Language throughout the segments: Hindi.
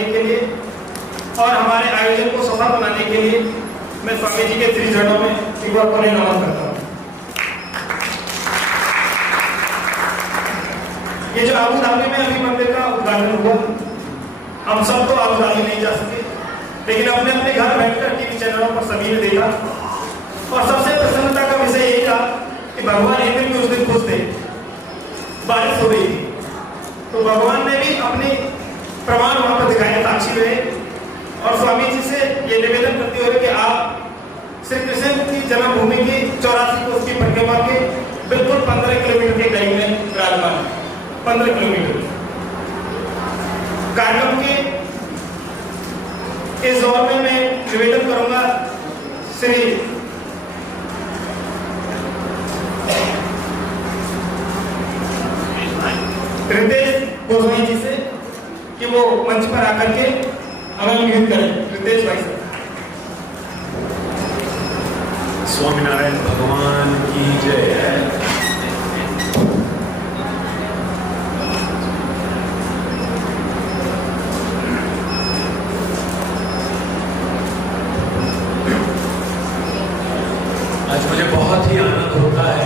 करने के लिए और हमारे आयोजन को सफल बनाने के लिए मैं स्वामी जी के श्री चरणों में एक बार पुनः नमन करता हूँ। ये जो आबू धाबी में अभी मंदिर का उद्घाटन हुआ, हम सब तो आबू धाबी नहीं जा सके, लेकिन अपने अपने घर बैठकर टीवी चैनलों पर सभी ने देखा और सबसे प्रसन्नता का विषय यही था कि भगवान इंद्र भी उस दिन खुश थे। बारिश हो रही थी तो भगवान ने भी अपने प्रमाण वहां पर दिखाए, साक्षी रहे और स्वामी जी से ये निवेदन करते हुए कि आप श्री कृष्ण की जन्मभूमि की 84 कोस की परिक्रमा के बिल्कुल 15 किलोमीटर के करीब में विराजमान है। 15 किलोमीटर कार्यक्रम के इस दौर में मैं निवेदन करूंगा श्री रितेश गोस्वामी जी से कि वो मंच पर आकर के हमें निवेदन करें। रितेश भाई साहब। स्वामीनारायण भगवान की जय। आज मुझे बहुत ही आनंद होता है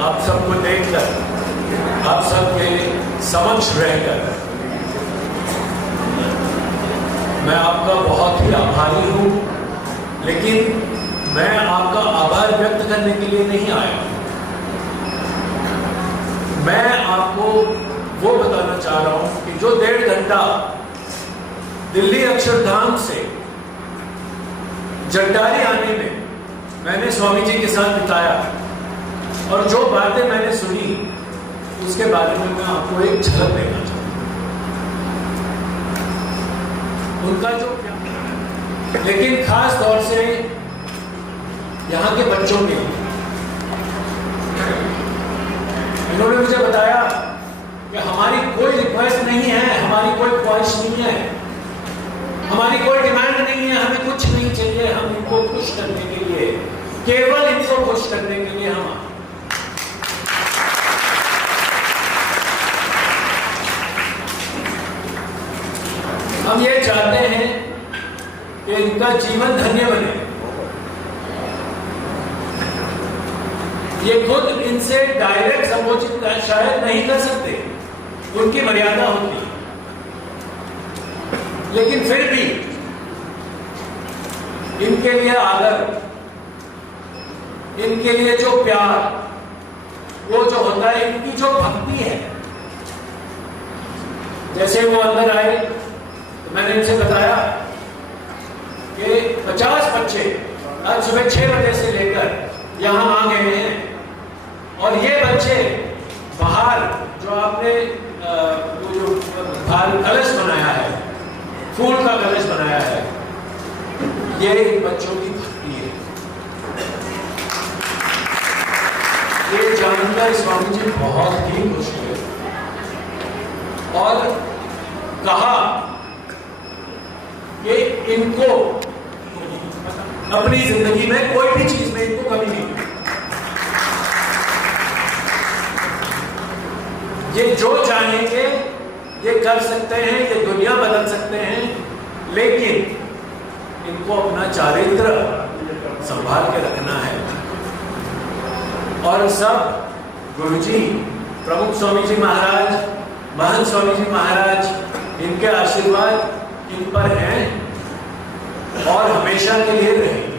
आप सबको देखकर, आप सबके समक्ष रहकर। मैं आपका बहुत ही आभारी हूं, लेकिन मैं आपका आभार व्यक्त करने के लिए नहीं आया। मैं आपको वो बताना चाह रहा हूं कि जो 1.5 घंटा दिल्ली अक्षरधाम से जट्टारी आने में मैंने स्वामी जी के साथ बिताया और जो बातें मैंने सुनी उसके बारे में मैं आपको एक झलक देना चाहता हूं। उनका जो, लेकिन खास तौर से यहाँ के बच्चों के, इन्होंने मुझे बताया कि हमारी कोई रिक्वेस्ट नहीं है, हमारी कोई ख्वाहिश नहीं है, हमारी कोई डिमांड नहीं है, हमें कुछ नहीं चाहिए। हम इनको खुश करने के लिए, केवल इनको खुश करने के लिए हम ये चाहते हैं कि इनका जीवन धन्य बने। ये खुद इनसे डायरेक्ट संबोधित शायद नहीं कर सकते, उनकी मर्यादा होती, लेकिन फिर भी इनके लिए आदर, इनके लिए जो प्यार, वो जो होता है, इनकी जो भक्ति है। जैसे वो अंदर आए तो मैंने इनसे बताया कि 50 बच्चे आज सुबह 6 बजे से लेकर यहां आ गए हैं और ये बच्चे बाहर जो आपने वो जो बाहर कलश बनाया है, फूल का कलश बनाया है, ये बच्चों की भक्ति है। ये जानकर स्वामी जी बहुत ही खुश हुए और कहा कि इनको अपनी जिंदगी में कोई भी चीज में इनको कमी नहीं, ये जो चाहेंगे ये कर सकते हैं, ये दुनिया बदल सकते हैं, लेकिन इनको अपना चारित्र संभाल के रखना है। और सब गुरुजी, प्रमुख स्वामी जी महाराज, महंत स्वामी जी महाराज, इनके आशीर्वाद इन पर हैं और हमेशा के लिए रहेंगे।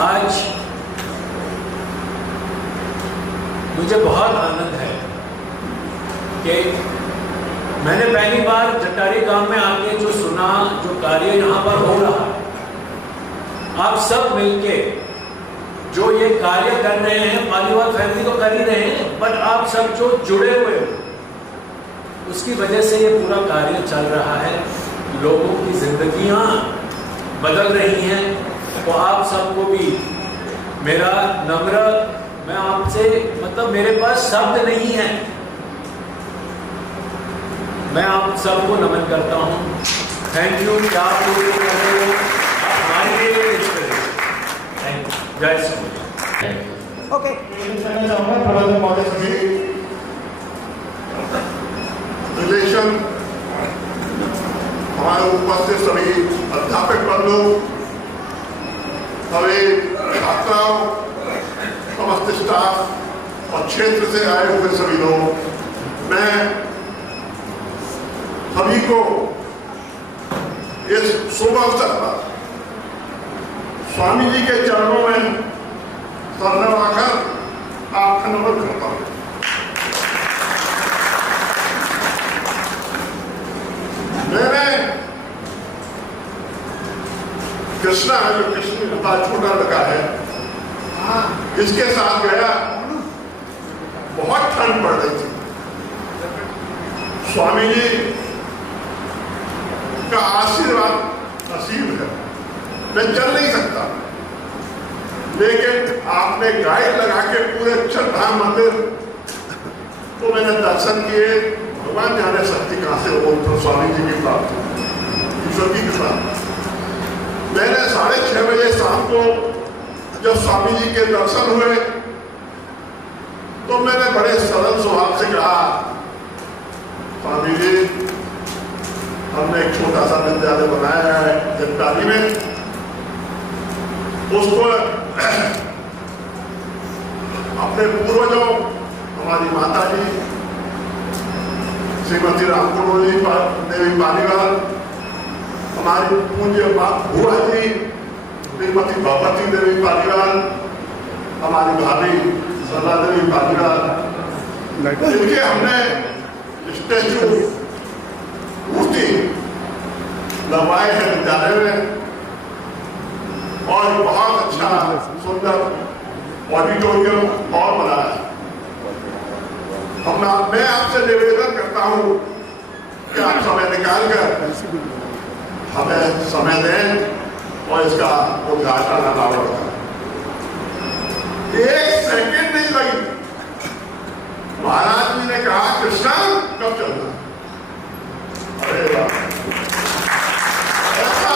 आज मुझे बहुत आनंद है कि मैंने पहली बार जट्टारी गांव में आके जो सुना, जो कार्य यहां पर हो रहा है, आप सब मिलके जो ये कार्य कर रहे हैं, पालीवाल फैमिली तो कर ही रहे हैं, बट आप सब जो जुड़े हुए हो उसकी वजह से ये पूरा कार्य चल रहा है। लोगों की जिंदगियां बदल रही हैं। तो आप सबको भी मेरा नम्र, मैं आपसे मतलब मेरे पास शब्द नहीं है, मैं आप सबको नमन करता हूं। थैंक यू कि आप लोग ये कर रहे हो, आप हमारे लिए इंस्पिरेशन। Thank you. जय श्री। ओके, प्रबंधक महोदय लोग, सभी छात्राओं, समस्त स्टाफ और क्षेत्र से आए हुए सभी लोग, मैं सभी को इस शुभ अवसर पर स्वामी जी के चरणों में सर नवाकर आपका नमन करता हूं। मैंने कृष्णा जो कृष्ण का छोटा लड़का है, इसके साथ गया। बहुत ठंड पड़ रही थी। स्वामी जी का आशीर्वाद नसीब है, मैं चल नहीं सकता, लेकिन आपने गाइड लगा के पूरे अक्षरधाम मंदिर तो मैंने दर्शन किए। भगवान जाने शक्ति कहां से वो तो स्वामी जी की प्राप्त ईश्वर की कृपा। मैंने 6:30 बजे शाम को जब स्वामी जी के दर्शन हुए तो मैंने बड़े सरल स्वभाव से कहा, स्वामी जी हमने एक छोटा सा विद्यालय बनाया है जगताली में, उसको अपने पूर्वजों, हमारी माता जी श्रीमती रामकुंड देवी पालीवाल, हमारी पूज्य बुआ जी श्रीमती भगवती देवी पालीवाल, हमारी भाभी सरला देवी पालीवाल, इनके हमने स्टैचू मूर्ति लगवाए हैं विद्यालय में और बहुत अच्छा सुंदर ऑडिटोरियम और बनाया है। मैं आपसे निवेदन करता हूं कि आप समय निकालकर हमें समय दें और इसका उद्घाटन अनावरण करें। 1 सेकंड नहीं लगी। महाराज जी ने कहा, कृष्णा कब चलना? अरे वाह, ऐसा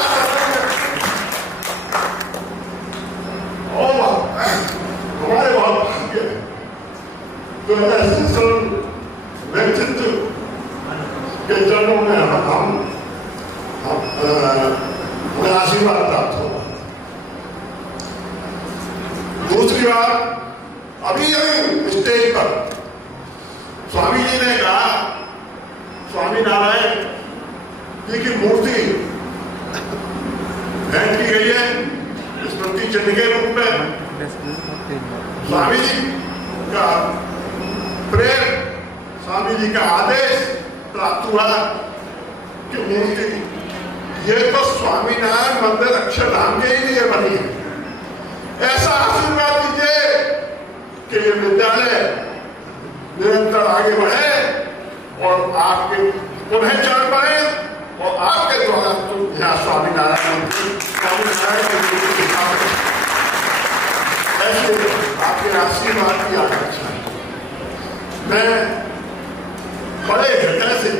हमारे बहुत भाग्य है तो ऐसे सरल व्यक्तित्व के चरणों में हमें आशीर्वाद प्राप्त होगा। दूसरी बात, अभी स्टेज पर स्वामी जी ने कहा, स्वामी नारायण जी की मूर्ति भेंट की गई है स्मृति चिन्ह के रूप में। स्वामी जी का प्रेम, स्वामी जी का आदेश प्राप्त हुआ कि मूर्ति ये तो स्वामीनारायण मंदिर अक्षरधाम के ही लिए बनी है। ऐसा आशीर्वाद दीजिए कि ये विद्यालय निरंतर आगे बढ़े और आपके पुनः चरण बढ़े और आपके द्वारा यहाँ स्वामीनारायण ऐसे आपके आशीर्वाद की आकांक्षा है। मैं बड़े हृदय से,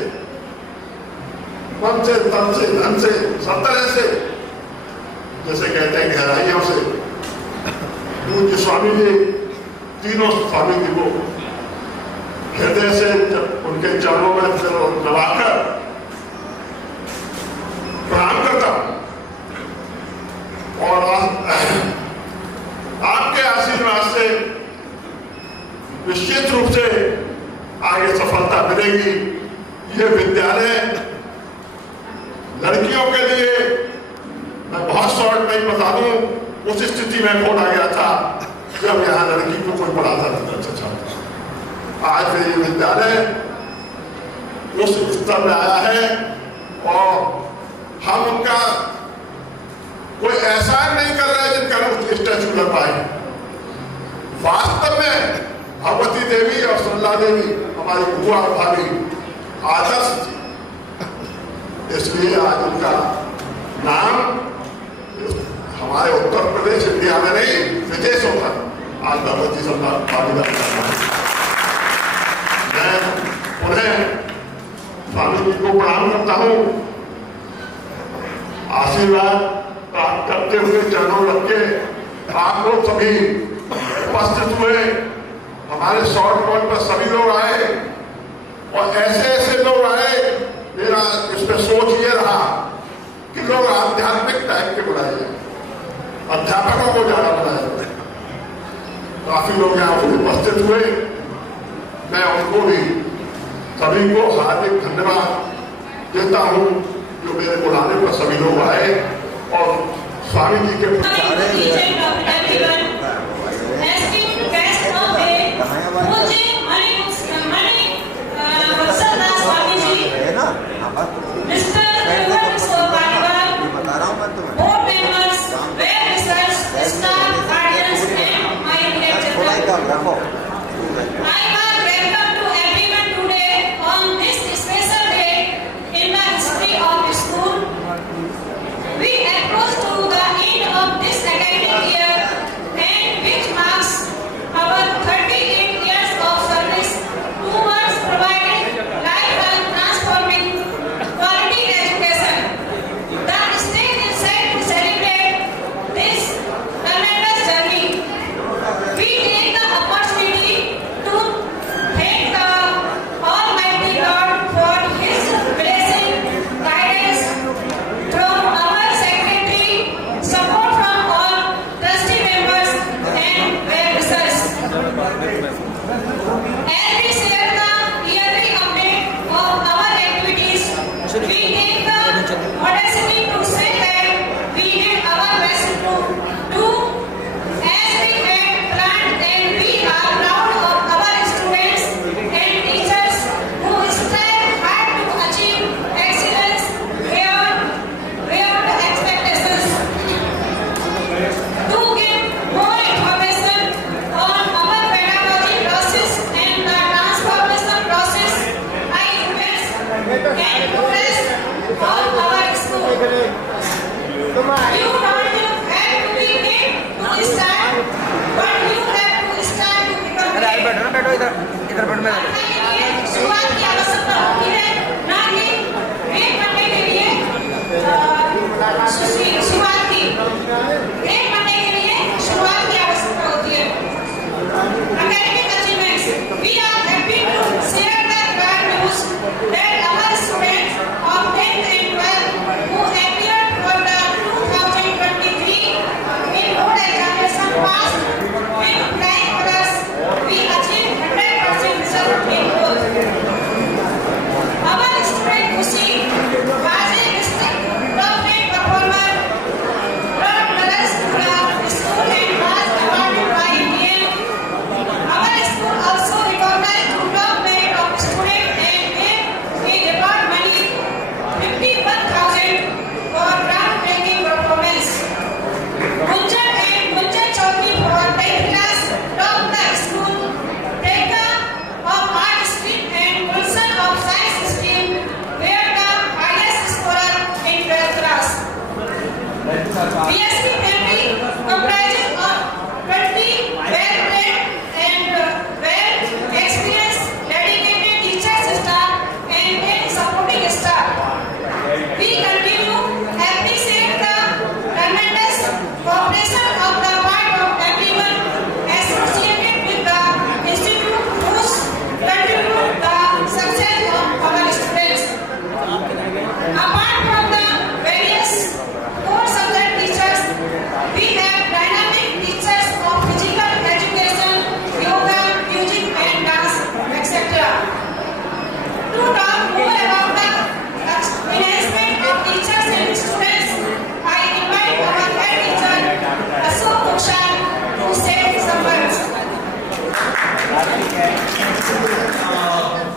मन से, तन से, धन से, सब तरह से, जैसे कहते हैं गहराइयों से, पूज्य स्वामी जी, तीनों स्वामी जी को हृदय से उनके चरणों में दबाकर प्रणाम करता हूं और आपके आशीर्वाद से निश्चित रूप से आगे सफलता मिलेगी। ये विद्यालय लड़कियों के लिए, मैं बहुत शॉर्ट में बता दूं, उस स्थिति में खोला गया था जब यहाँ लड़की को कोई पढ़ाता नहीं था छात्र। आज फिर ये विद्यालय उस स्तर में आया है और हम उनका कोई एहसान नहीं कर रहे जिनका स्टैचू लग पाए। वास्तव में भगवती देवी और सरला देवी हमारी बुआ और भाभी आदर्श थी, इसलिए आज उनका नाम हमारे उत्तर प्रदेश इंडिया में नहीं विदेशों में आज भगवती सरला भागीदारी करना है। मैं उन्हें स्वामी जी को प्रणाम करता हूँ, आशीर्वाद प्राप्त करते हुए चरणों रख के आप लोग सभी उपस्थित हुए। हमारे शॉर्ट कॉल पर सभी लोग आए और ऐसे ऐसे लोग आए, मेरा इस पर सोच ये रहा कि लोग आध्यात्मिक टाइप के बुलाए जाए, अध्यापकों को ज्यादा बुलाया जाए। काफी लोग यहाँ उपस्थित हुए, मैं उनको भी सभी को हार्दिक धन्यवाद देता हूँ जो मेरे बुलाने पर सभी लोग आए और स्वामी जी के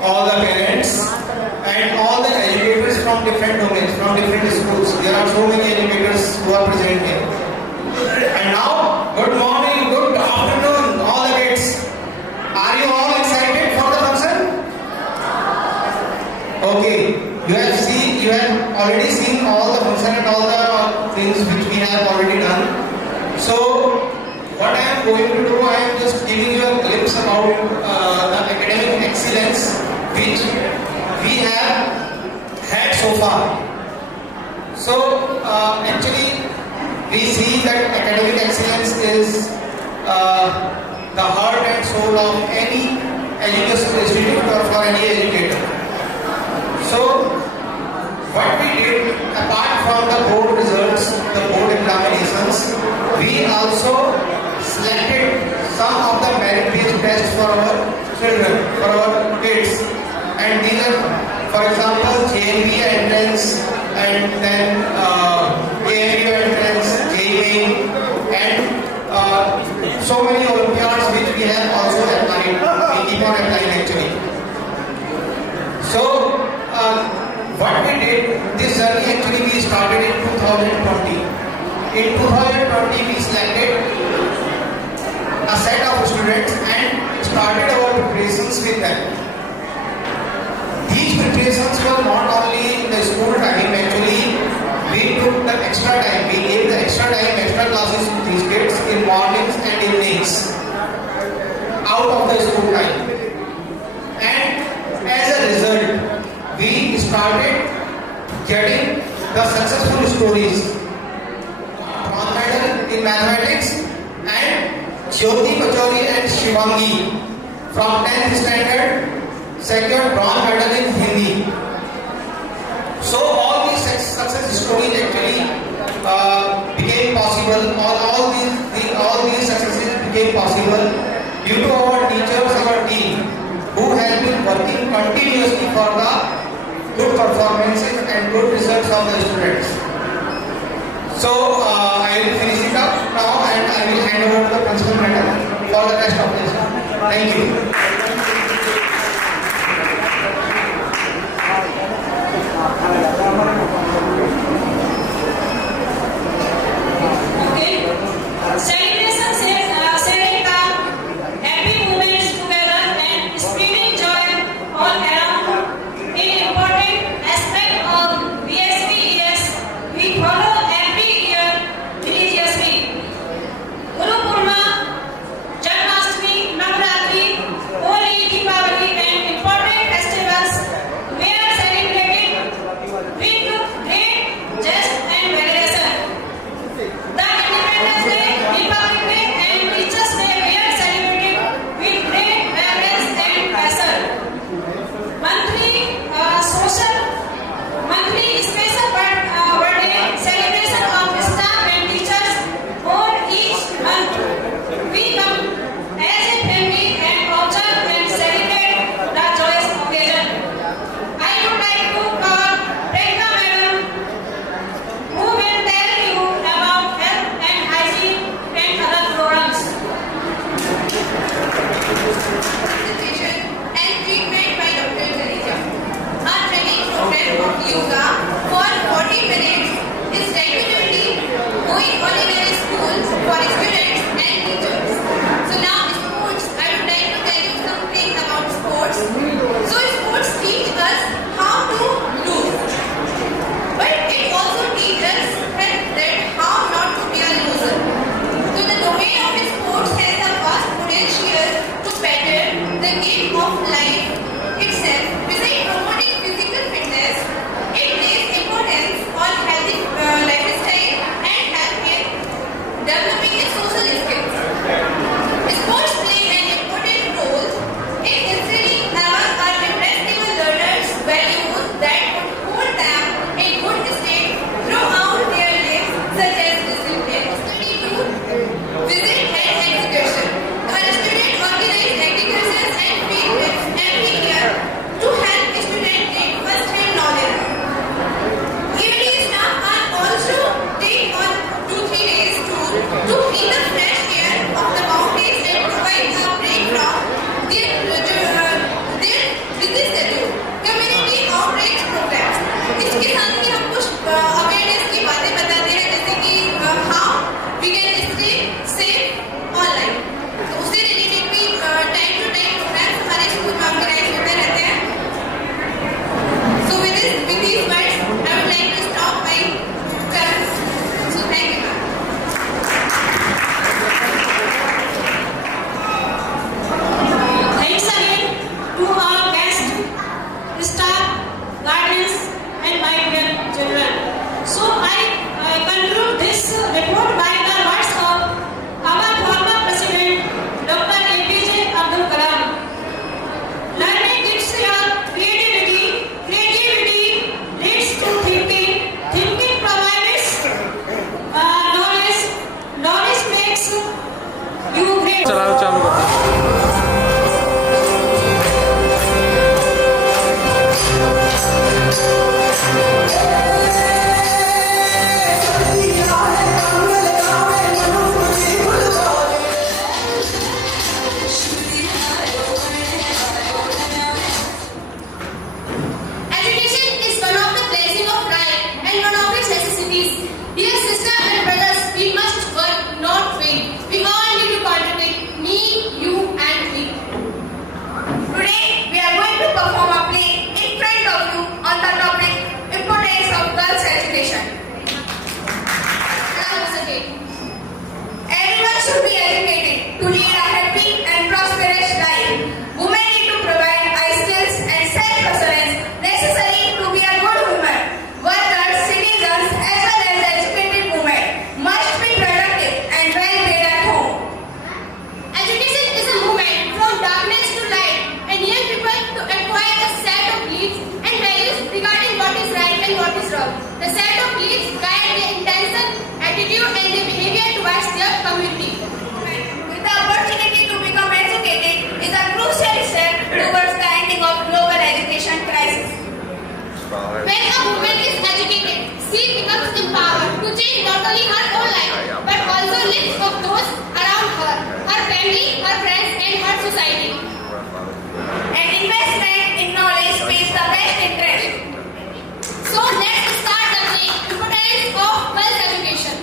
all the parents and all the educators from different domains, from different schools. There are so many educators who are present here. And now, good morning, good afternoon, all the kids. Are you all excited for the function? Okay, you have already seen all the function and all the things which we have already done. So, what I am going to do, I am just giving you a glimpse about the academic excellence which we have had so far. So, actually, we see that academic excellence is the heart and soul of any educational institute or for any educator. So, what we did, apart from the JEE entrance, and then AMU entrance, JEE, and so many Olympiads which we have also applied. We keep on applying actually. So what we did, this journey actually we started in 2020. In 2020 we selected a set of students and started our preparations with them. These preparations were not only in the school time, actually we took the extra time, we gave the extra time, extra classes to these kids in mornings and evenings out of the school time. And as a result, we started getting the successful stories. Bronze medal in mathematics, and Jyoti Pachori and Shivangi from 10th standard secured bronze medal in Hindi. So all these success stories actually became possible. All these successes became possible due to our teachers, our team, who has been working continuously for the good performances and good results of the students. So I will finish it up now and I will hand over to the principal madam for the rest of this. Thank you. Okay. Celebrations sharing the happy moments together and spreading joy all around. An important aspect of VSPES we follow every year religiously. Guru Purnima, Janmashtami, Navratri, on the topic importance of girls' education. Everyone should be educated to lead a happy and prosperous life. Women need to provide skills and self-assurance necessary to be a good woman. Workers, citizens, as well as educated women must be productive and well-paid at home. Education is a movement from darkness to light, and young people to acquire a set of beliefs and values regarding what is right and what is wrong. The set of beliefs guide their intention, attitude, and their behavior towards their community. With the opportunity to become educated is a crucial step towards the ending of global education crisis. When a woman is educated, she becomes empowered to change not only her own life, but also lives of those around her, her family, her friends, and her society. An investment in knowledge pays the best interest. So let's start the importance of girls' education.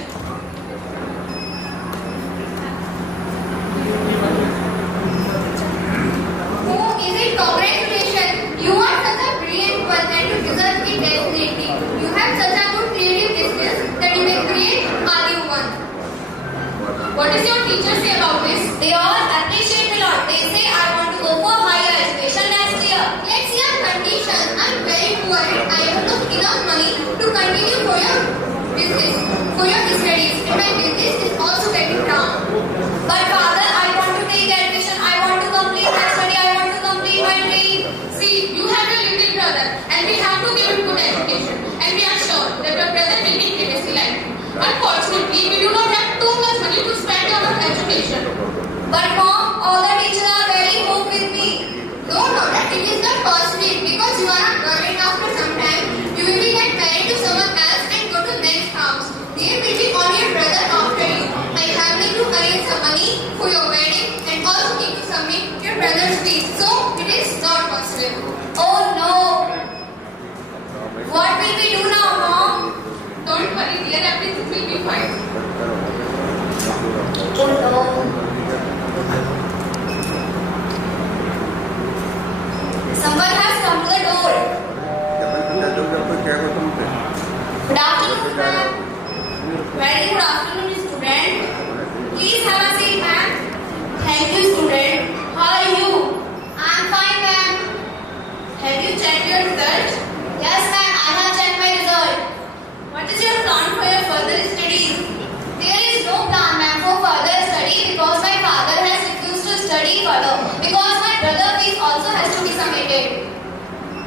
Oh, is it congratulations? You are such a brilliant one and you deserve it definitely. You have such a good creative skills that you may create value one. What does your teacher say about this? They all appreciate a lot. They say I want to go for higher education next year. Let's see your condition. I'm very poor and I have not enough money to continue for your business, for your studies. And my business is also getting down. But father, I want to take education. I want to complete my study. I want to complete my dream. See, you have your little brother and we have to give him good education. And we are sure that your brother will be previously like. Unfortunately, we do not have too much money to spend on our education. But mom, all the teachers are very home with me. Don't know that it is not possible because you are a girl and after some time you will be get married to someone else and go to next house. There will be only your brother after you. I have need to arrange some money for your wedding and also need to submit your brother's fees. So it is not possible. Oh no. What will we do now, mom? Don't worry dear, everything will be fine. Oh no. Someone has come to the door. Good afternoon, ma'am. Very good afternoon, student. Please have a seat, ma'am. Thank you, student. How are you? I'm fine ma'am. Have you checked your result? Yes, ma'am. I have checked my result. What is your plan for your further studies? There is no plan ma'am for further study because my father has refused to study further because my brother fees also has to be submitted.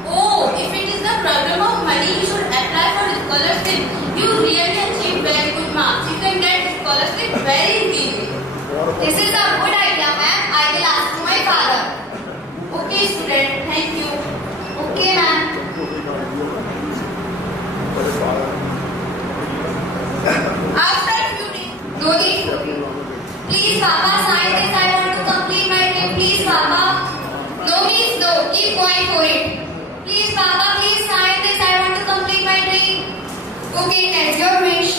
Oh, if it is the problem of money, you should apply for scholarship. You really achieve very good marks. You can get scholarship very easily. This is a good idea ma'am. I will ask my father. Okay, student. Thank you. Okay ma'am. After a few days. No need. Please, Papa, sign this. I want to complete my dream. Please, Papa. No means no. Keep going for it. Please, Papa, please sign this. I want to complete my dream. Okay, as your wish.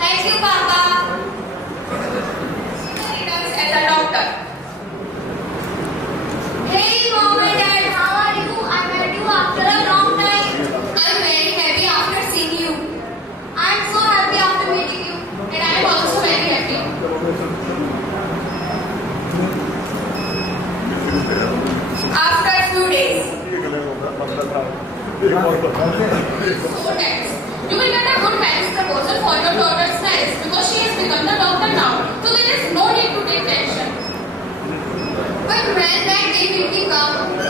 Thank you, Papa. As a doctor. Hey, Mom and Dad, how are you? I met you after a long time. I'm very happy after seeing you. I'm so happy after meeting you. And I am also very happy. After a few days. So nice. You will get a good marriage proposal for your daughter's marriage because she has become the doctor now. So there is no need to take tension. But when that day will be come?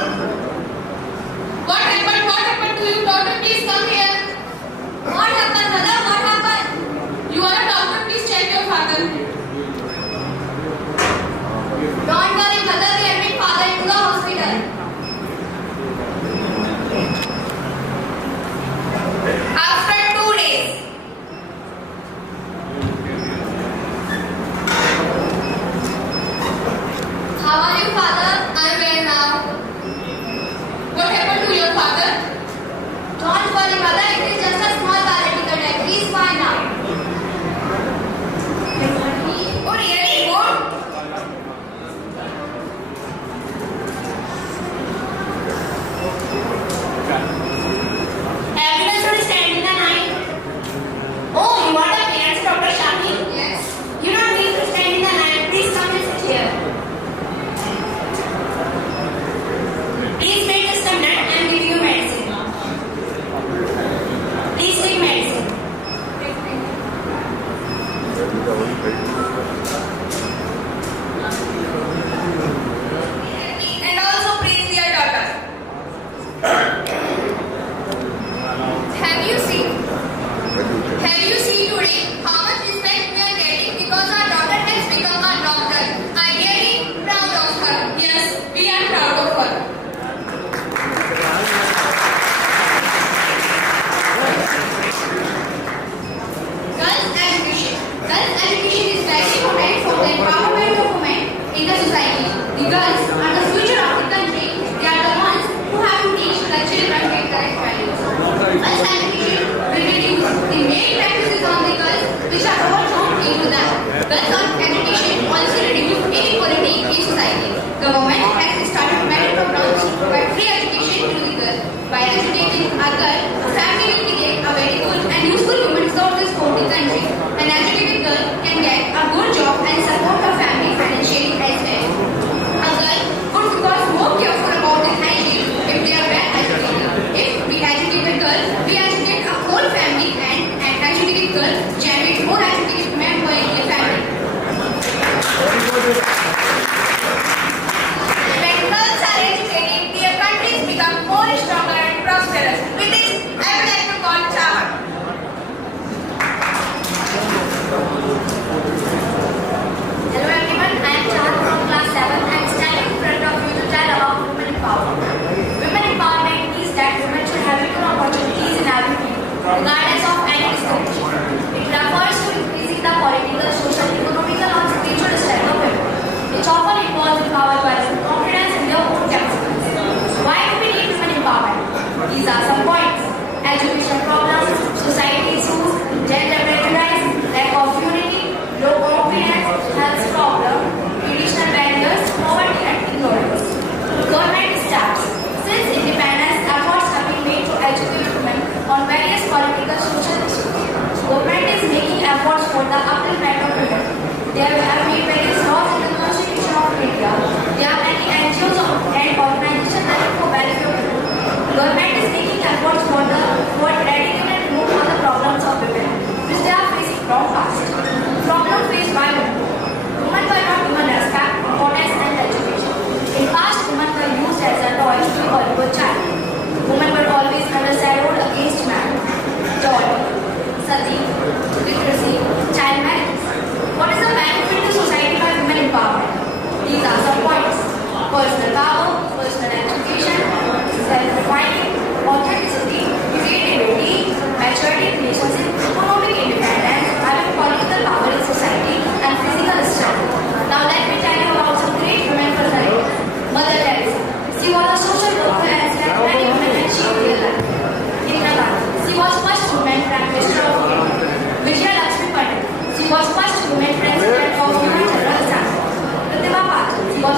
What happened? What happened to you, daughter? Please come here. What happened, mother? What happened? You are a doctor. Please check your father. Don't worry, mother. We admit father into the hospital. After 2 days. How are you, father? I'm well now. What happened to your father? Don't worry, mother. It is just a small paralytic attack. He is fine now. Oh, really? Good.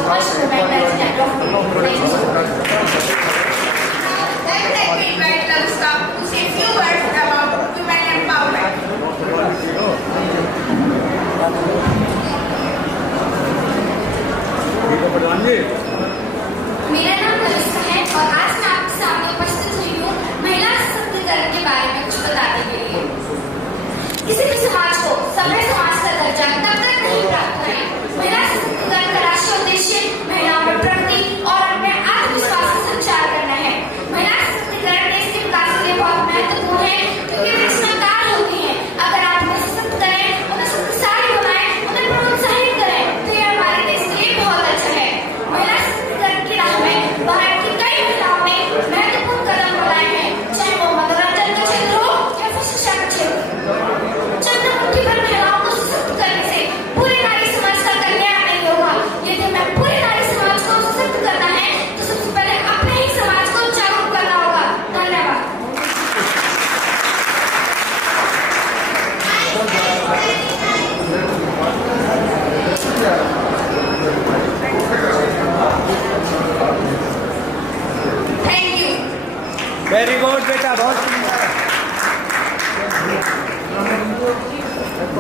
much tremendous kind of thank you so much. Let me invite Laluska to say a few words about women empowerment. मेरा नाम ललिता है और आज मैं आपके सामने उपस्थित हुई हूँ महिला सशक्तिकरण के बारे में कुछ बताने के लिए। किसी भी समाज को सभ्य समाज का दर्जा तब तक नहीं प्राप्त है। महिला सशक्तिकरण का राष्ट्रीय उद्देश्य महिलाओं में प्रगति और उनमें आत्मविश्वास का संचार करना है। महिला सशक्तिकरण देश के विकास के लिए बहुत महत्वपूर्ण है क्योंकि वे संतान होती हैं। अगर आप उन्हें सशक्त करें, उन्हें शक्तिशाली बनाएं, उन्हें प्रोत्साहित करें तो यह हमारे देश के लिए बहुत अच्छा है। महिला सशक्तिकरण की राह में भारत की कई महिलाओं ने महत्वपूर्ण कदम उठाए हैं, चाहे वो मनोरंजन का क्षेत्र हो या फिर शिक्षा का क्षेत्र। चंद्र मुट्ठी भर महिलाओं को सशक्त करने से पूरे नारी समाज का कल्याण नहीं होगा। यदि हमें पूरे नारी समाज को सशक्त करना है तो सबसे पहले अपने ही समाज को जागरूक करना होगा। धन्यवाद। Thank you. वेरी गुड बेटा, बहुत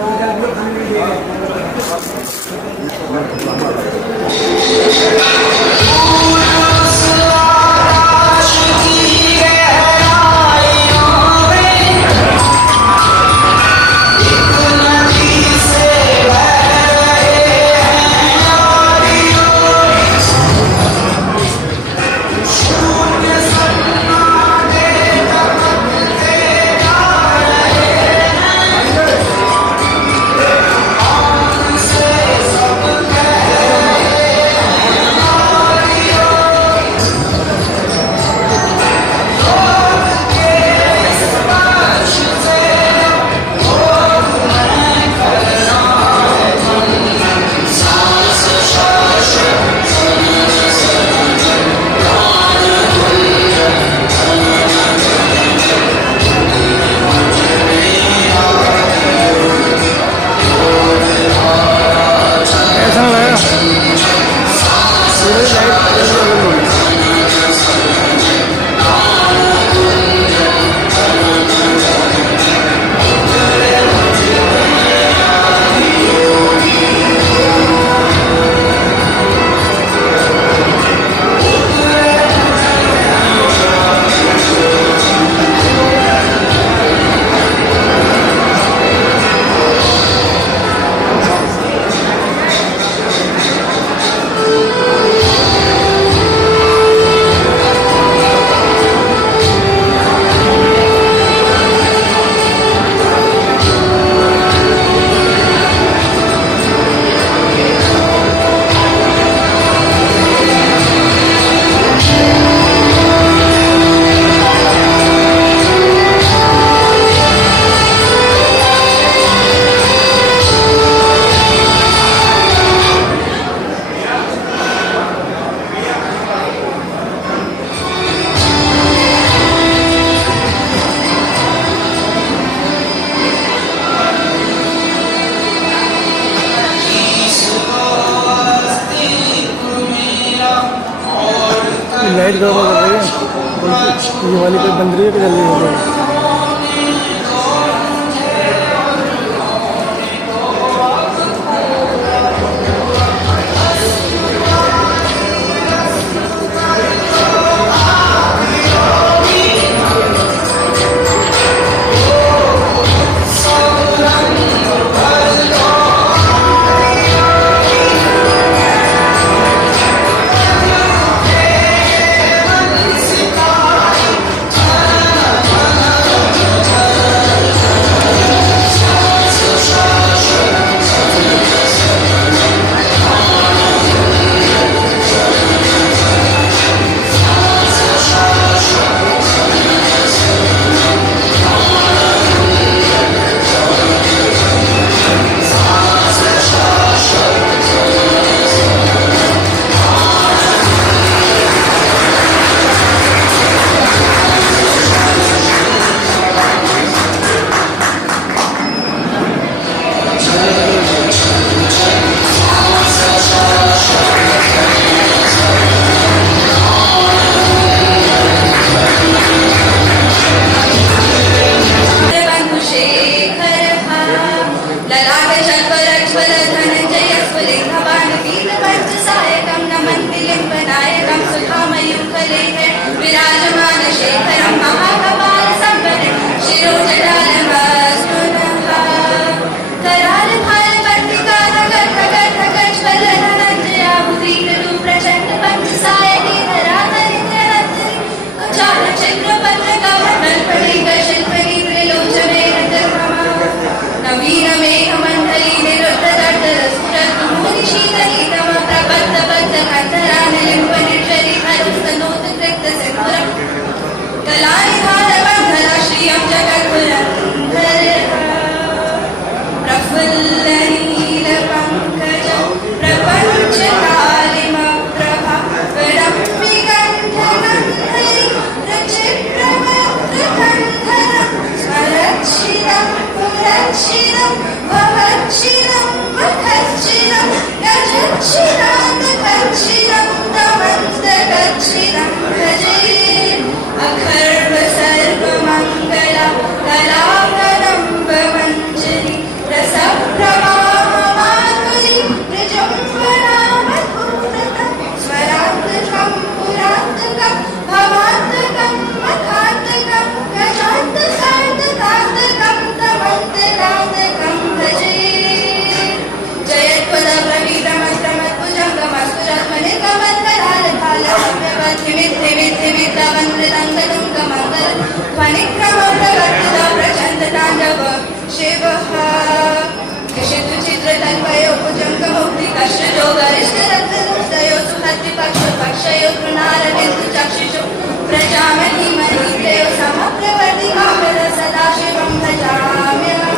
लाइट गड़बड़ कर रही है, ये वाली कोई बंद रही है कि जल्दी हो गई। ध्वनिक्रम प्रवर्तित प्रचंड तांडव शिवः कृषितु चित्र तन्वयो भुजंग मुक्ति कष्ट जो गरिष्ठ रत्न मुक्तयो सुहृति पक्ष पक्षयो कृणारविंदु चक्षुषु प्रजामहि मनीत्रयो समप्रवर्ति कामर सदा शिवं भजाम्यहम्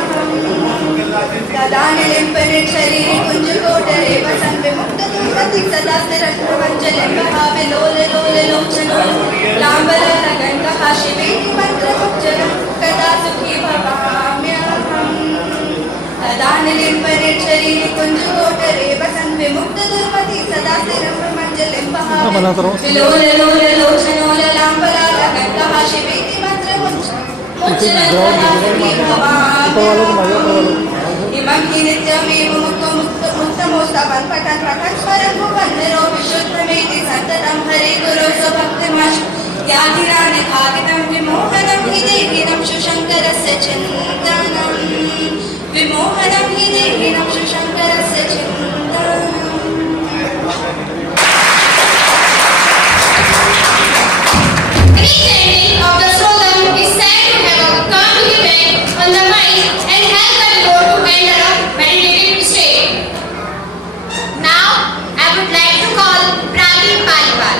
तदानिलिम्पने शरीरे कुञ्जकोटरे वसन् विमुक्त दुर्गति सदा स्थिरत्वञ्चलिम्बः विलोल लोल लोचनो लाम्बलनगण्डः शिवेति मन्त्रमुच्चरं कदा सुखी भवाम्यहम् तदानिलिम्पने शरीरे कुञ्जकोटरे वसन् विमुक्त दुर्गति सदा स्थिरत्वञ्चलिम्बः विलोल लोल लोचनो लाम्बलनगण्डः शिवेति मन्त्रमुच्चरं कदा सुखी भवाम्यहम् इमं हि नित्यमेव मुक्तमोस्तवन् पठन् पठन् स्वरं भुवन्नरो विशुद्धमेति सन्ततं हरे गुरो स्वभक्तिमश् याधिरानि भागिनं विमोहनं हि देहिनं शुशङ्करस्य चिन्तनं विमोहनं हि देहिनं शुशङ्करस्य चिन्तनम् Any of the slogan is said to have a calm effect on the mind and help the devote to enter a meditative state. Now, I would like to call Pradeep Paliwal.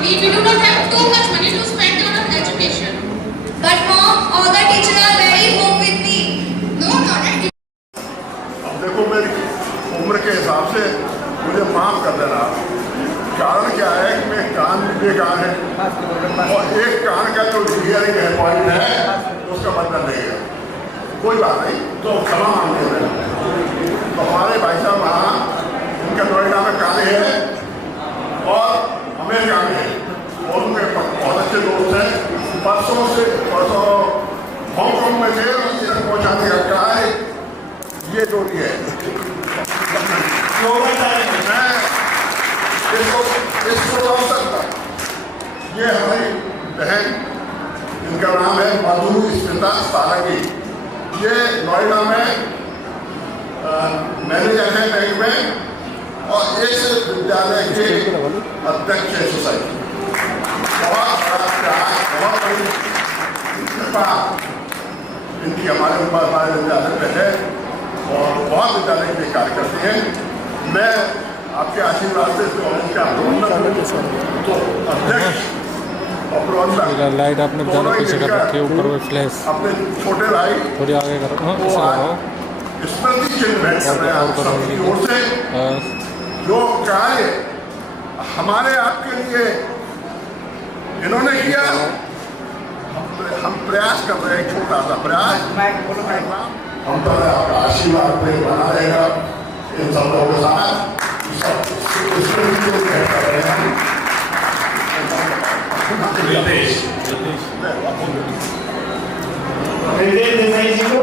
we do not have too much money to spend on our education. But mom, all the teachers are very home with me. No, not at अब देखो मेरी उम्र के हिसाब से मुझे माफ कर देना। कारण क्या है कि मैं कान बेकार है और एक कान का जो हियरिंग है पॉइंट है उसका बदल रहेगा। कोई बात नहीं, तो क्षमा मांगते हैं। तो हमारे भाई साहब वहाँ उनका नोएडा में कान है और अमेरिका में है और उनके बहुत अच्छे दोस्त हैं। परसों हांगकॉन्ग में थे और इधर पहुँचाने का क्या है ये जोड़ी है। इसको जान सकता ये हमारी बहन इनका नाम है मधु स्मिता सारंगी। ये नोएडा में मैनेजर है बैंक में और इस विद्यालय के अध्यक्ष है सोसाइटी। बहुत बड़ा कृपा इनकी हमारे ऊपर हमारे विद्यालय में है और बहुत विद्यालय के लिए कार्य करती हैं। मैं आपके आशीर्वाद से कॉलेज का तो अध्यक्ष और प्रबंधक लाइट आपने दोनों ही पीछे कर रखी है, ऊपर वो फ्लैश अपने छोटे भाई थोड़ी आगे करो। हाँ, को ऐसे आज लगाओ। स्मृति चिन्ह भेंट कर रहे हैं आप सबकी ओर से। जो कार्य हमारे आपके लिए इन्होंने किया, हम प्रयास कर रहे हैं, छोटा सा प्रयास। हम तो आपका आशीर्वाद पे बना रहेगा इन सब लोगों के साथ। रितेश देसाई जी को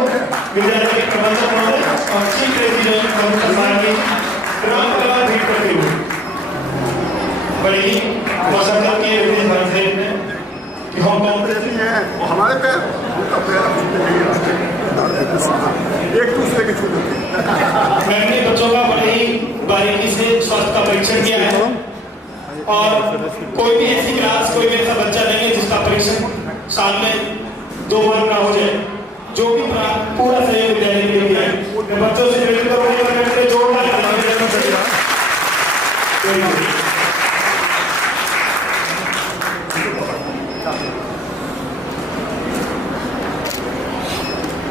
विद्यालय के प्रबंधक महोदय और चीफ प्रेसिडेंट प्रोफेसर माननीय राम कला भेंट करते हुए बड़ी ही मशक्कत की रितेश भाई साहब ने कि हम कॉम्पिटिशन है वो हमारे पैर उनका पैर एक दूसरे के छू देते हैं। मैं अपने बच्चों का बड़े ही बारीकी से स्वास्थ्य का परीक्षण किया है और कोई भी ऐसी क्लास, कोई भी ऐसा बच्चा नहीं है जिसका परीक्षण साल में 2 बार ना हो जाए। जो भी पूरा सहयोग विद्यालय के लिए दिया है, मैं बच्चों से निवेदन करूंगा कि जोरदार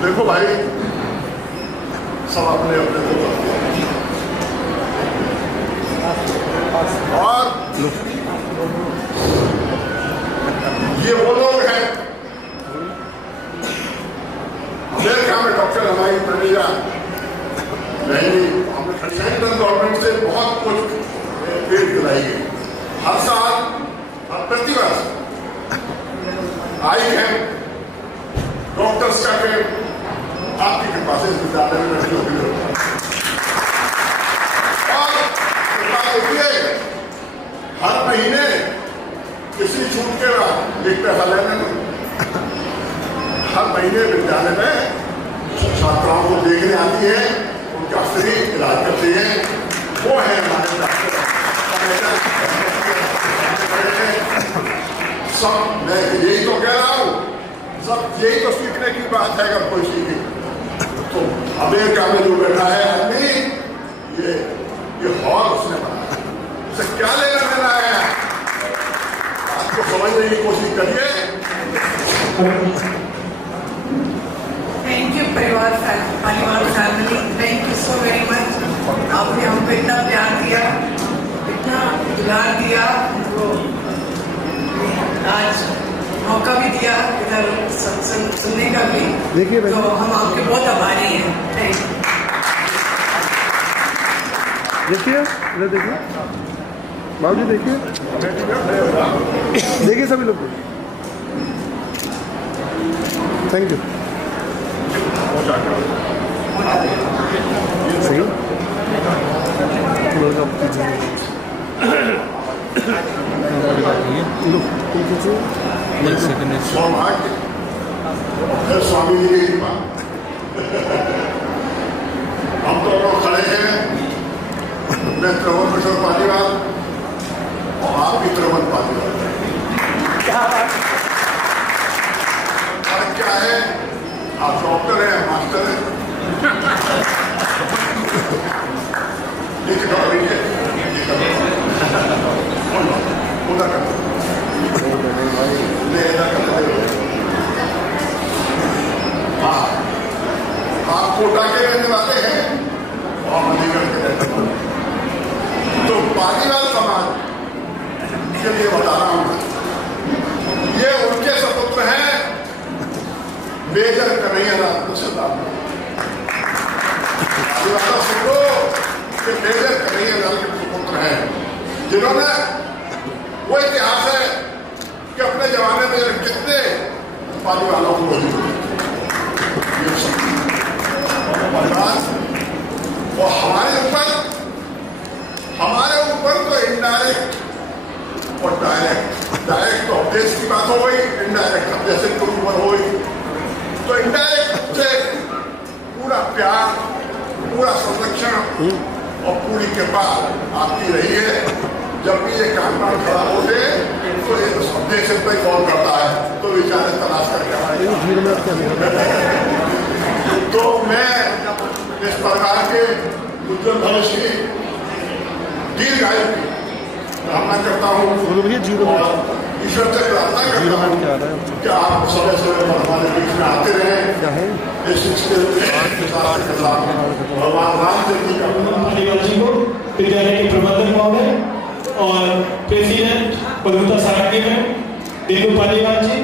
देखो भाई, सब अपने अपने को करते हैं और ये वो लोग हैं। मेरे काम में डॉक्टर हमारी प्रणीजा नहीं, हमने सेंट्रल गवर्नमेंट से बहुत कुछ पेड़ दिलाई गई। हर साल हर प्रतिवर्ष आई है डॉक्टर्स का कैंप आपकी कृपा से इस विद्यालय में नहीं होगी। और कृपा देखिए, हर महीने किसी छूट के बाद एक पैसा लेने में हर महीने विद्यालय में छात्राओं को देखने आती है, उनका फ्री इलाज करती है। वो है हमारे डॉक्टर। सब मैं यही तो कह रहा हूँ, सब यही तो सीखने की बात है। अगर कोई सीखे तो अमेरिका में जो बैठा है आदमी, ये हॉल उसने बनाया, उसे क्या लेना देना है आपको समझने की कोशिश करिए। थैंक यू परिवार family, thank you so very much. आपने हमको इतना प्यार दिया, इतना दुलार दिया, हमको आज मौका भी दिया इधर सत्संग सुनने का भी। देखिए तो हम आपके बहुत आभारी हैं। Thank you. देखिए इधर देखिए बाबू जी, देखिए देखिए सभी लोग। Thank you. सही सौभाग्य फिर स्वामी जी की कृपा। हम तो लोग खड़े हैं, मैं त्रवन किशोर पालीवाल और आप भी त्रवन पालीवाल। फर्क क्या है? आप डॉक्टर हैं, मास्टर हैं। उधर कर आप कोटा के रहने वाले हैं और अलीगढ़ के रहने वाले, तो पालीवाल समाज के लिए बता रहा हूं, ये उनके सपुत्र हैं मेजर कन्हैयालाल प्रसाद। पालीवाल सुन लो कि मेजर कन्हैयालाल के सपुत्र हैं, जिन्होंने वो इतिहास है कि अपने जमाने में कितने पालीवालों को और हमारे ऊपर तो इनडायरेक्ट और डायरेक्ट तो देश की बात हो गई, इनडायरेक्ट अब जैसे कोई ऊपर हो गई तो इनडायरेक्ट से पूरा प्यार, पूरा संरक्षण और पूरी कृपा आपकी रही है। जब भी ये काम खराब होते तो ये देश पे कॉल करता है तो तो विचार तलाश करके आए। तो मैं इस प्रकार के उज्जवल भविष्य की दीर्घायु की कामना करता हूँ और ईश्वर से प्रार्थना करता हूँ कि आप समय समय पर हमारे बीच में आते रहें। इस भगवान रामचंद्र जी का पालीवाल जी को, विद्यालय के प्रबंधक महोदय और प्रेसिडेंट बलवंता सारंगी में देनु पालीवाल जी,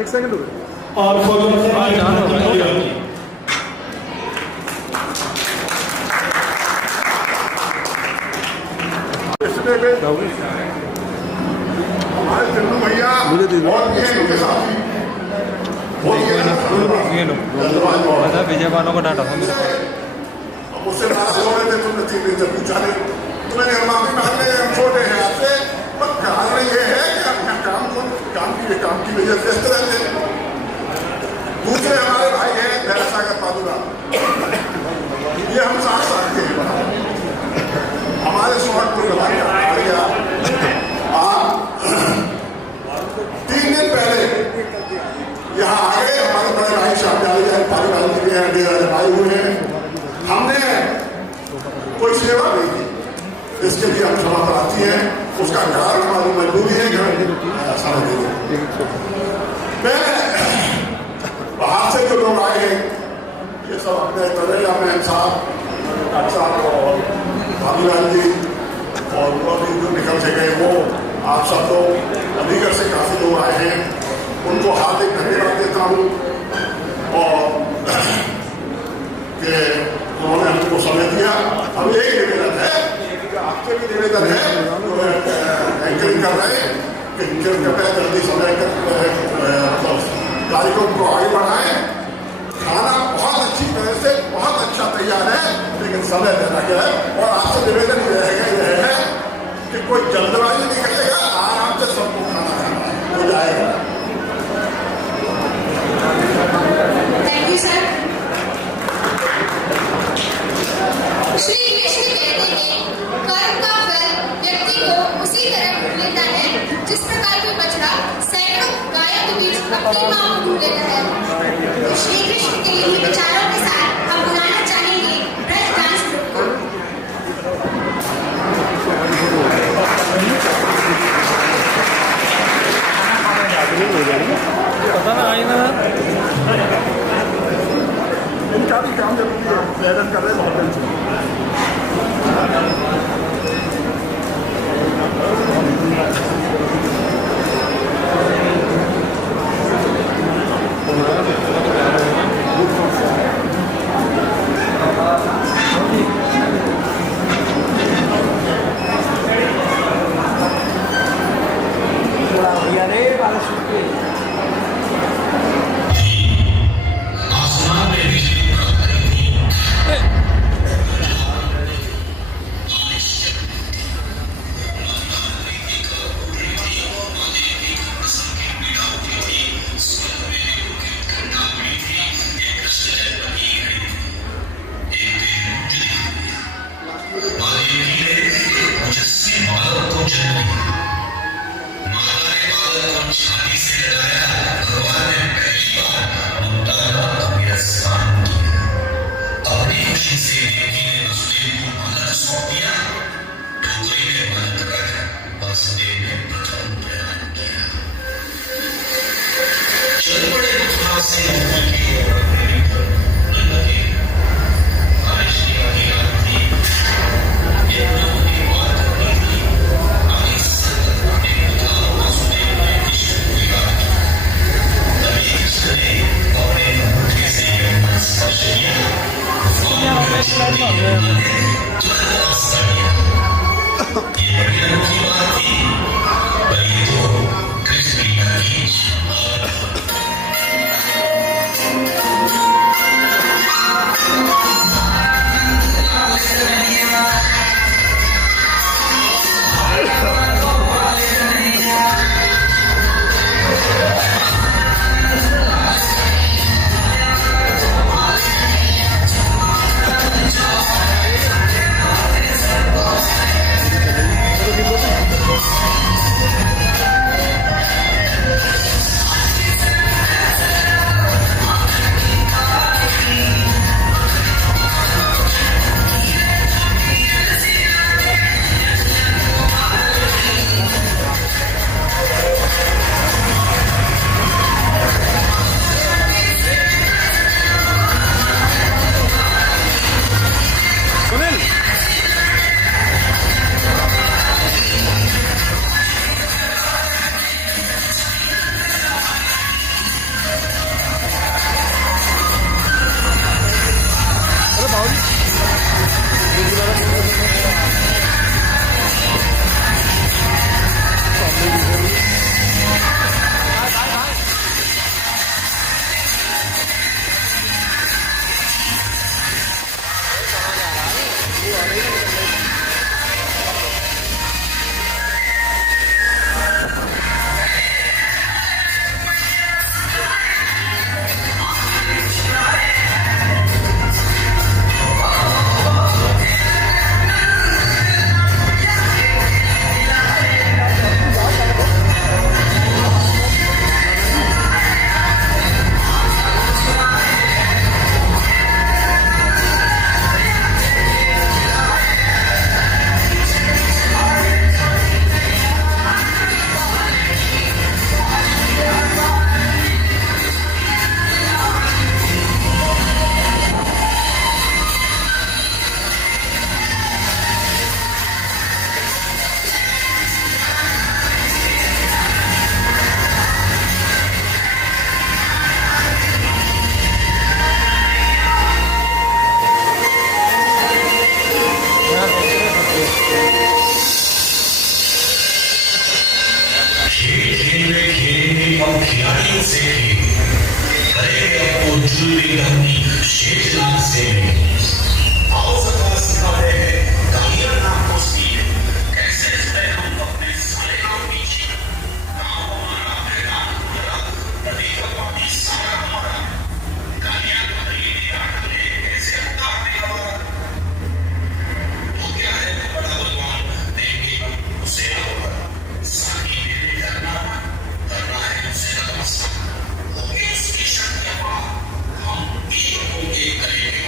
एक सेकंड और फॉलोअर से पालीवाल जी। हमारे चंदू भैया और उनके साथी ये लो बता विजय वालों को डांटा था मेरे मुझसे नाराज हो रहे थे, तुमने 3 दिन से पूछा नहीं, तो मैंने माफी मांग ली, हम छोटे हैं आपसे, पर कारण ये है कि अपना काम की वजह से व्यस्त रहते हैं। दूसरे हमारे भाई हैं दया सागर पादुका, ये हम साथ साथ के हमारे स्वागत को दबा गया। आप 3 दिन पहले यहाँ आ गए, हमारे बड़े भाई साहब पालीवाल जी के डेरा जमाए हुए हैं, हमने कोई सेवा नहीं की, इसके लिए हम क्षमा प्रार्थी हैं। उसका कारण हमारी मजबूरी है कि ऐसा नहीं। मैं बाहर से जो लोग आए हैं ये सब अपने तरेला में साहब, डॉक्टर साहब और पालीवाल जी और अभी जो निकल से गए वो आप सब लोग, अलीगढ़ से काफी लोग आए हैं, उनको हार्दिक धन्यवाद देता हूँ और कि उन्होंने हमको समय दिया। अब एक निवेदन है, आपसे भी निवेदन है, एंकरिंग कर रहे हैं कि कृपया जल्दी समय कार्यक्रम को आगे बढ़ाएं। खाना बहुत अच्छी तरह से बहुत अच्छा तैयार है, लेकिन समय देना गया है और आपसे निवेदन यह है कि कोई जल्दबाजी नहीं करेगा, आराम से सबको खाना खाना हो जाएगा। Thank you sir. Shri Krishna कहते हैं कर्म का फल व्यक्ति को उसी तरह ढूंढ लेता है जिस प्रकार कोई बछड़ा सैकड़ों गायों के बीच अपनी मां को ढूंढ लेता है। तो श्री कृष्ण के इन्हीं विचारों के साथ हम बुलाना चाहेंगे ब्रज डांस ग्रुप को। पता ना आई ना इनका भी काम जरूरी है, मेहनत कर रहे हैं बहुत टेंशन। हम खिलाड़ियों से करेंगे आपको जुलमी धमनी शेषनाग से आओ सदा सिखाते हैं गालियां नाम को सीख कैसे इसमें हम अपने सारे नाम पीछे नाम हमारा मैदान हमारा नदी का पानी सारा हमारा गालियां कैसे उतारने हमारा तो क्या है बड़ा भगवान देंगे उसे साकी मेरे करना है उसे नमस्कार होगी उसकी शक्ति हम एक होंगे करेंगे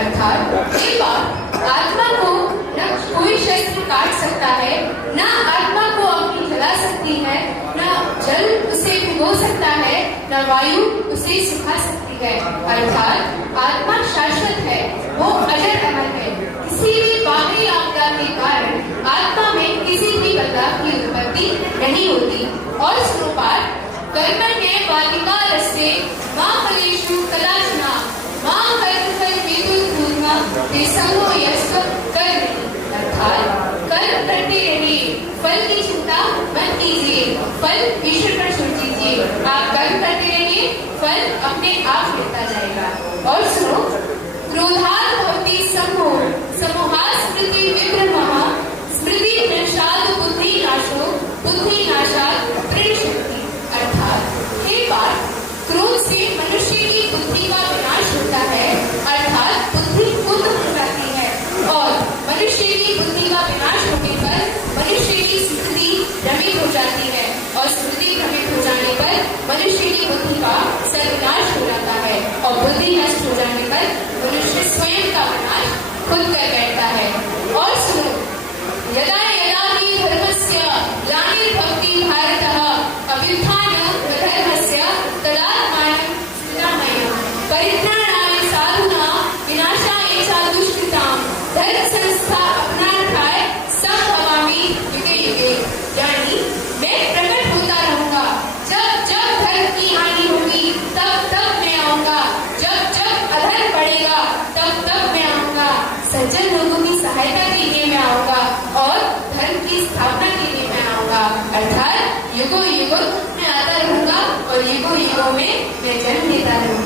अर्थात ये बात आत्मा को न कोई शस्त्र काट सकता है, न आत्मा को अग्नि जला सकती है, न जल उसे भिगो सकता है, न वायु उसे सुखा सकती है। अर्थात आत्मा शाश्वत है, वो अजर अमर है। किसी भी बाहरी आपदा के कारण आत्मा में किसी भी बदलाव की उत्पत्ति नहीं होती। और सुनो पाठ, कर्मण्य बालिका रस्ते मां फलेषु कदाचन मां कर्मफल हेतु पूर्वा ते संगो यस्व कर्मणि। अर्थात कर्म करते रहिए, फल की चिंता मत कीजिए, फल ईश्वर पर छोड़ दीजिए। आप कर्म करते रहिए, फल अपने आप मिलता जाएगा। और सुनो, क्रोधात् भवति सम्मोह, सम्मोहात् स्मृति विभ्रमः, स्मृति विनाशात् बुद्धि नाशो, बुद्धि नाशात् प्रणशक्ति। अर्थात हे बात, क्रोध से मनुष्य की बुद्धि का विनाश होता है, अर्थात बुद्धि कुंद हो जाती है। और मनुष्य की बुद्धि का विनाश होने पर मनुष्य की स्मृति भ्रमित हो जाती है, और स्मृति भ्रमित हो जाने पर मनुष्य की बुद्धि का सर्वनाश हो जाता है, और बुद्धि नष्ट हो जाने पर मनुष्य स्वयं का विनाश खुद कर बैठता है। और सुनो, यदा यदा हि धर्मस्य ग्लानिर्भवति भारतः अभ्युत्थानं अधर्मस्य तदात्मानं सृजाम्यहं परित्राणाय साधूनां विनाशाय च दुष्कृतां धर्म संस्था अपनार्थाय संभवामि युगे युगे। यानी मैं प्रकट होता रहूंगा, जब जब धर्म की हानि होगी तब तब मैं आऊंगा, जब जब अधर्म बढ़ेगा तब तब मैं आऊंगा। सज्जन वाले